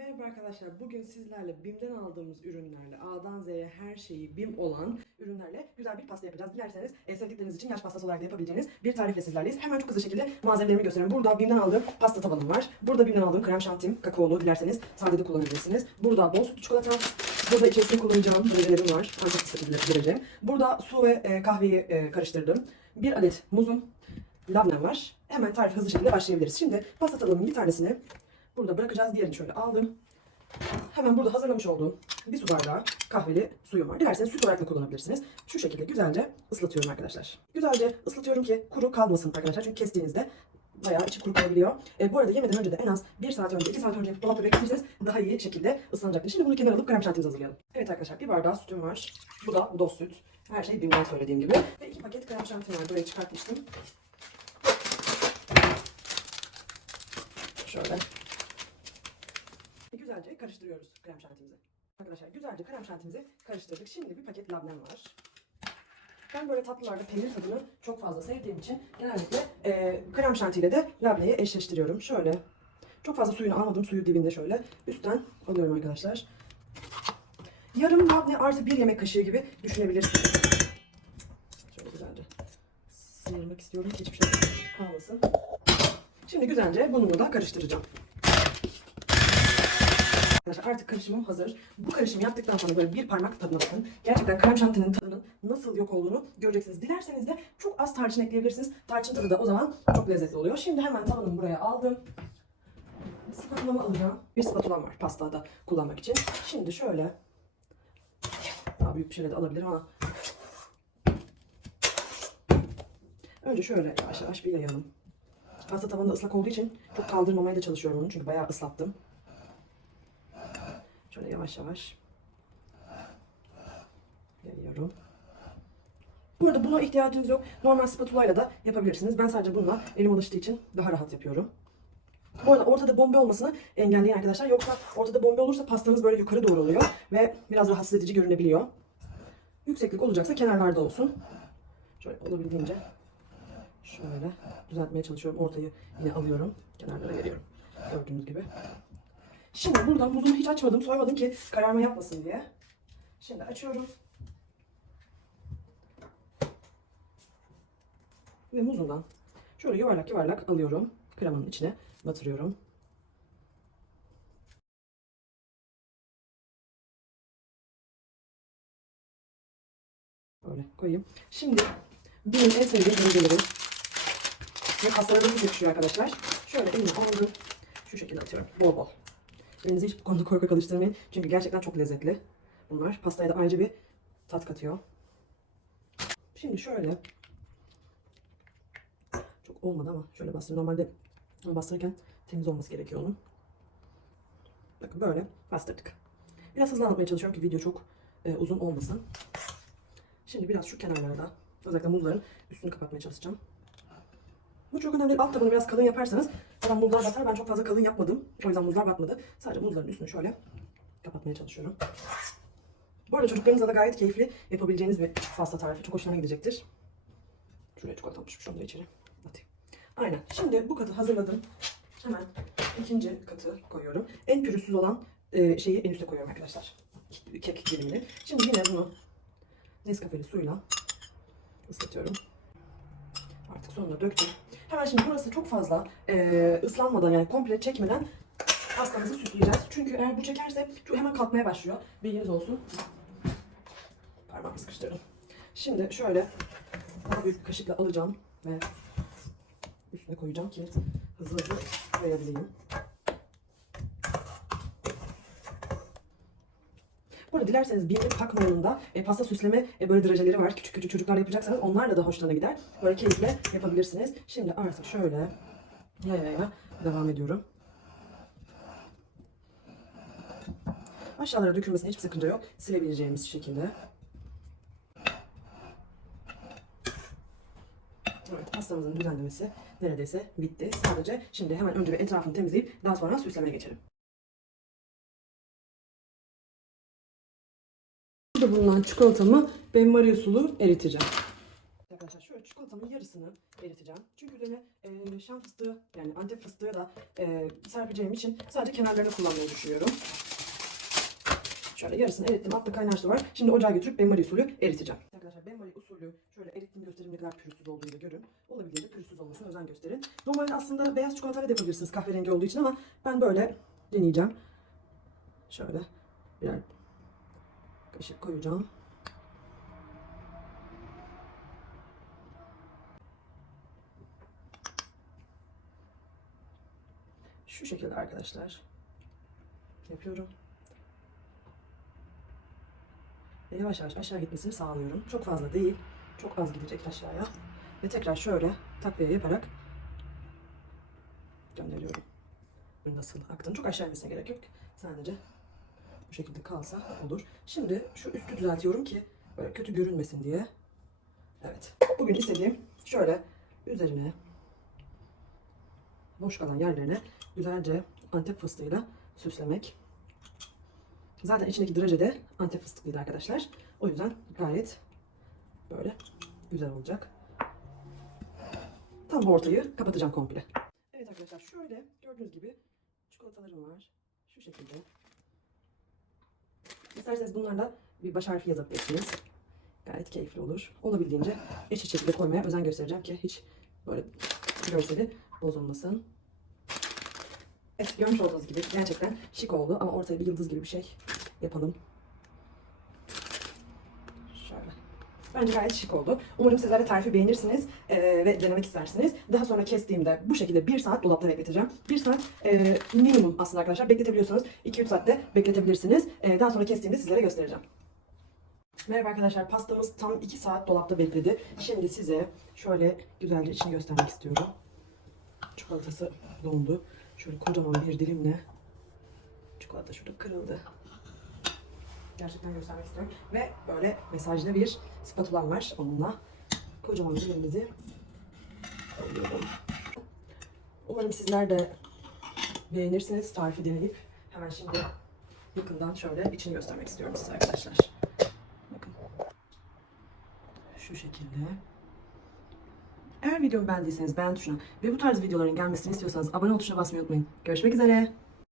Merhaba arkadaşlar. Bugün sizlerle BİM'den aldığımız ürünlerle A'dan Z'ye her şeyi BİM olan ürünlerle güzel bir pasta yapacağız. Dilerseniz e, için yaş pastası olarak da yapabileceğiniz bir tarifle sizlerleyiz. Hemen çok hızlı şekilde malzemelerimi göstereyim. Burada BİM'den aldığım pasta tabanım var. Burada BİM'den aldığım krem şantim, kakaolu dilerseniz sade de kullanabilirsiniz. Burada bol sütlü çikolata, Burada içerisinde kullanacağım derecelerim var. Antep fıstıklı derece. Burada su ve e, kahveyi e, karıştırdım. Bir adet muzum, labnem var. Hemen tarif hızlı şekilde başlayabiliriz. Şimdi pasta tabanımın bir tanesini burada bırakacağız. Diğerini şöyle aldım. Hemen burada hazırlamış olduğum bir su bardağı kahveli suyum var. Dilerseniz süt olarak da kullanabilirsiniz. Şu şekilde güzelce ıslatıyorum arkadaşlar. Güzelce ıslatıyorum ki kuru kalmasın arkadaşlar. Çünkü kestiğinizde bayağı içi kuru kalabiliyor. E, bu arada yemeden önce de en az 1 saat önce, 2 saat önce dolapta bekletirseniz daha iyi şekilde ıslanacaktır. Şimdi bunu kenara alıp krem şantimizi hazırlayalım. Evet arkadaşlar bir bardağı sütüm var. Bu da doz süt. Her şey bimden söylediğim gibi. Ve iki paket krem şantim var. Buraya çıkartmıştım. Şöyle. Güzelce karıştırıyoruz krem şantimizi. Arkadaşlar güzelce krem şantimizi karıştırdık. Şimdi bir paket labnem var. Ben böyle tatlılarda peynir tadını çok fazla sevdiğim için genellikle e, krem şantiyle de labneyi eşleştiriyorum. Şöyle çok fazla suyunu almadım. Suyu dibinde şöyle üstten alıyorum arkadaşlar. Yarım labne artı bir yemek kaşığı gibi düşünebilirsiniz. Şöyle güzelce sıyırmak istiyorum hiçbir şey kalmasın. Şimdi güzelce bunu da karıştıracağım. Arkadaşlar artık karışımım hazır. Bu karışımı yaptıktan sonra böyle bir parmak tadına bakın. Gerçekten krem şantinin tadının nasıl yok olduğunu göreceksiniz. Dilerseniz de çok az tarçın ekleyebilirsiniz. Tarçın tadı da o zaman çok lezzetli oluyor. Şimdi hemen tavanımı buraya aldım. Spatulamı alacağım. Bir spatulam var pastada kullanmak için. Şimdi şöyle daha büyük bir şeyle de alabilirim ama önce şöyle yavaş yavaş bir yayalım. Pasta tavanı da ıslak olduğu için çok kaldırmamaya da çalışıyorum onu çünkü bayağı ıslattım. Şöyle yavaş yavaş yayıyorum. Bu arada buna ihtiyacınız yok. Normal spatula ile da yapabilirsiniz. Ben sadece bununla elim alıştığı için daha rahat yapıyorum. Bu arada ortada bombe olmasını engelleyin arkadaşlar. Yoksa ortada bombe olursa pastanız böyle yukarı doğru oluyor ve biraz rahatsız edici görünebiliyor. Yükseklik olacaksa kenarlarda olsun. Şöyle olabildiğince şöyle düzeltmeye çalışıyorum. Ortayı yine alıyorum. Kenarlara veriyorum. Gördüğünüz gibi. Şimdi burada muzumu hiç açmadım, soymadım ki kararma yapmasın diye. Şimdi açıyorum. Ve muzundan şöyle yuvarlak yuvarlak alıyorum. Kremanın içine batırıyorum. Böyle koyayım. Şimdi benim en sevdiğim dereceleri ve çok yakışıyor arkadaşlar. Şöyle elime aldım. Şu şekilde atıyorum. Bol bol. Elinizi hiç bu konuda korkak alıştırmayın. Çünkü gerçekten çok lezzetli. Bunlar pastaya da ayrıca bir tat katıyor. Şimdi şöyle çok olmadı ama şöyle bastırın. Normalde bastırırken temiz olması gerekiyor onun. Bakın böyle bastırdık. Biraz hızlı anlatmaya çalışıyorum ki video çok e, uzun olmasın. Şimdi biraz şu kenarlarda özellikle muzların üstünü kapatmaya çalışacağım. Bu çok önemli. Alt tabanı biraz kalın yaparsanız zaten muzlar batar. Ben çok fazla kalın yapmadım. O yüzden muzlar batmadı. Sadece muzların üstünü şöyle kapatmaya çalışıyorum. Bu arada çocuklarınızla da gayet keyifli yapabileceğiniz bir pasta tarifi. Çok hoşuna gidecektir. Şuraya çikolata düşmüş onu da içeri atayım. Aynen. Şimdi bu katı hazırladım. Hemen ikinci katı koyuyorum. En pürüzsüz olan e, şeyi en üste koyuyorum arkadaşlar. Kek dilimini. Şimdi yine bunu Nescafe'li suyla ıslatıyorum. Artık sonuna döktüm. Hemen şimdi burası çok fazla e, ıslanmadan yani komple çekmeden pastamızı süsleyeceğiz. Çünkü eğer bu çekerse hemen kalkmaya başlıyor. Bilginiz olsun. Parmağımı sıkıştırdım. Şimdi şöyle daha büyük bir kaşıkla alacağım ve üstüne koyacağım ki hızlı hızlı yayabileyim. Bu arada dilerseniz bir pak mayonunda e, pasta süsleme e, böyle dereceleri var. Küçük küçük çocuklar yapacaksanız onlarla da hoşlarına gider. Böyle keyifle yapabilirsiniz. Şimdi artık şöyle yaya yaya devam ediyorum. Aşağılara dökülmesine hiçbir sakınca yok. Silebileceğimiz şekilde. Evet, pastamızın düzenlemesi neredeyse bitti. Sadece şimdi hemen önce bir etrafını temizleyip daha sonra süslemeye geçelim. Burada bulunan çikolatamı ben Maria sulu eriteceğim. Arkadaşlar şöyle çikolatamın yarısını eriteceğim. Çünkü üzerine e, şam fıstığı yani antep fıstığı da e, serpeceğim için sadece kenarlarını kullanmayı düşünüyorum. Şöyle yarısını erittim. Altta kaynar su var. Şimdi ocağa götürüp benmari usulü eriteceğim. Arkadaşlar benmari usulü şöyle erittiğimi göstereyim ne kadar pürüzsüz olduğunu da görün. Olabildiğince pürüzsüz olmasına özen gösterin. Normalde aslında beyaz çikolatayla da yapabilirsiniz kahverengi olduğu için ama ben böyle deneyeceğim. Şöyle birer kaşık koyacağım. Şu şekilde arkadaşlar yapıyorum. Ve yavaş yavaş aşağı gitmesini sağlıyorum. Çok fazla değil. Çok az gidecek aşağıya. Ve tekrar şöyle takviye yaparak gönderiyorum. Nasıl aktığını çok aşağı inmesine gerek yok. Sadece bu şekilde kalsa olur. Şimdi şu üstü düzeltiyorum ki böyle kötü görünmesin diye. Evet. Bugün istediğim şöyle üzerine boş kalan yerlerine güzelce antep fıstığıyla süslemek. Zaten içindeki draje de antep fıstıklıydı arkadaşlar. O yüzden gayet böyle güzel olacak. Tam bu ortayı kapatacağım komple. Evet arkadaşlar şöyle gördüğünüz gibi çikolatalarım var. Şu şekilde. İsterseniz bunlarla bir baş harfi yazabilirsiniz. Gayet keyifli olur. Olabildiğince eşit şekilde koymaya özen göstereceğim ki hiç böyle görseli bozulmasın. Evet görmüş olduğunuz gibi gerçekten şık oldu ama ortaya bir yıldız gibi bir şey yapalım. Şöyle. Bence gayet şık oldu. Umarım sizler de tarifi beğenirsiniz eee, ve denemek istersiniz. Daha sonra kestiğimde bu şekilde bir saat dolapta bekleteceğim. Bir saat eee, minimum aslında arkadaşlar. Bekletebiliyorsanız 2-3 saatte bekletebilirsiniz. Eee, daha sonra kestiğimde sizlere göstereceğim. Merhaba arkadaşlar. Pastamız tam 2 saat dolapta bekledi. Şimdi size şöyle güzelce içini göstermek istiyorum. Çikolatası dondu. Şöyle kocaman bir dilimle çikolata şurada kırıldı. Gerçekten göstermek istiyorum. Ve böyle mesajlı bir spatulam var onunla. Kocaman bir dilimizi alıyorum. Umarım sizler de beğenirsiniz tarifi deneyip hemen şimdi yakından şöyle içini göstermek istiyorum size arkadaşlar. Bakın. Şu şekilde. Eğer videomu beğendiyseniz beğen tuşuna ve bu tarz videoların gelmesini istiyorsanız abone ol tuşuna basmayı unutmayın. Görüşmek üzere.